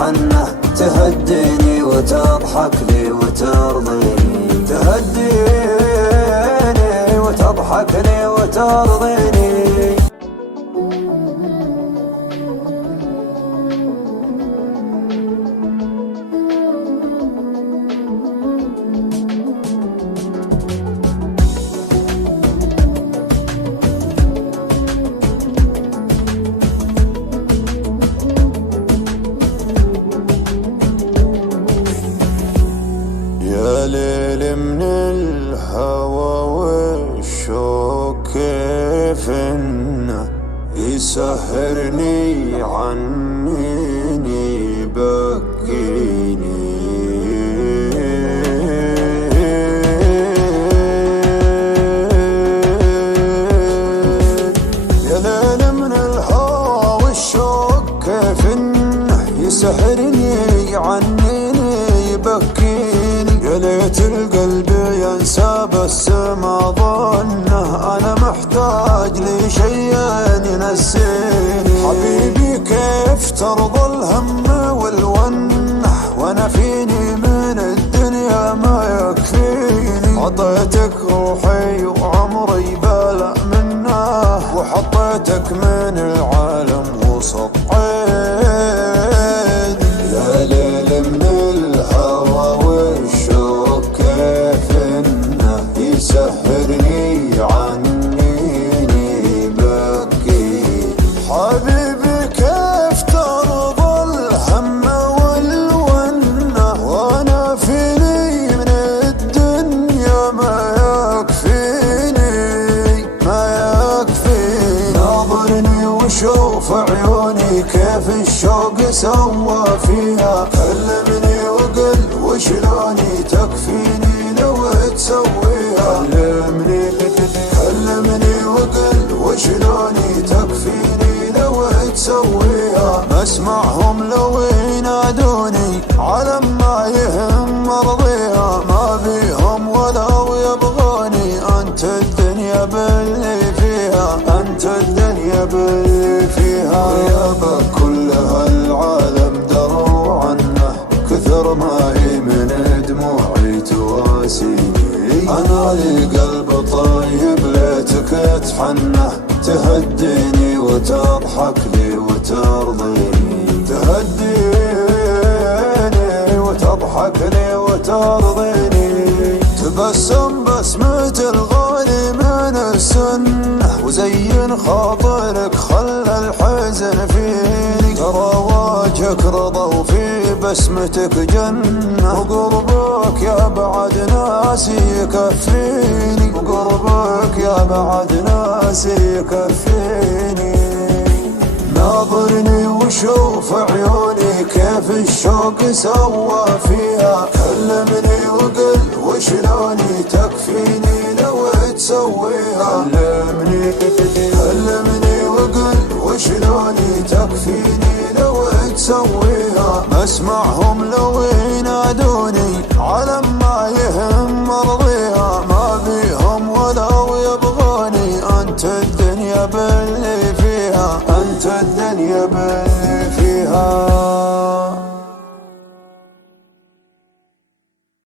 حنه تهديني وتضحك لي وترضيني، تهديني وتضحك لي وترضيني. يا ليل من الهوى والشوق كيف انه يسهرني عنيني بكيني. يا ليل من الهوى والشوق كيف انه يسهرني عنيني بكيني. يا ليت القلب ينسى بس ما ظنه انا محتاج لي شيء ينسيني. حبيبي كيف ترضى الهم والونه وانا فيني من الدنيا ما يكفيني. عطيتك روحي وعمري بلا منه وحطيتك من العالم وسط عيني. يا ليل من الهوى والشوق كيف انه يسهرني عنيني بكي. حبيبي كيف ترضى الهم والونه وانا فيني من الدنيا ما يكفيني ما يكفيني. ناظرني وشوف عيوني كيف الشوق سوى فيها. كلمني وقل وشلوني تكفيني لو تسويها. كلمني وقل وشلوني تكفيني لو تسويها. مسمعهم لو ينادوني على ما يهم مرضيها. ما بيهم ولو يبغوني انت الدنيا باللي فيها. انت الدنيا باللي فيها. غيابك كل هالعالم دروا عنه كثر ما هي من دموعي تواسيني. انا لي قلب طيب ليتك تحنه تهديني وتضحك لي وترضيني، تهديني وتضحك لي وترضيني. تبسم بسمة الغالي من السنة وزين خاطرك خلى الحزن فيني. ترى وجهك رضا وفي بسمتك جنة وقربك يا بعد ناسي يكفيني. وقربك يا بعد ناسي يكفيني. ناظرني وشوف عيوني كيف الشوق سوى فيها. كلمني وقل وشلوني تكفيني لو تسويها. كلمني وقل وشلوني تكفيني لو تسويها. مسمعهم لو ينادوني على ما يهم مرضيها. ما بيهم ولو يبغوني انت الدنيا باللي فيها. انت الدنيا باللي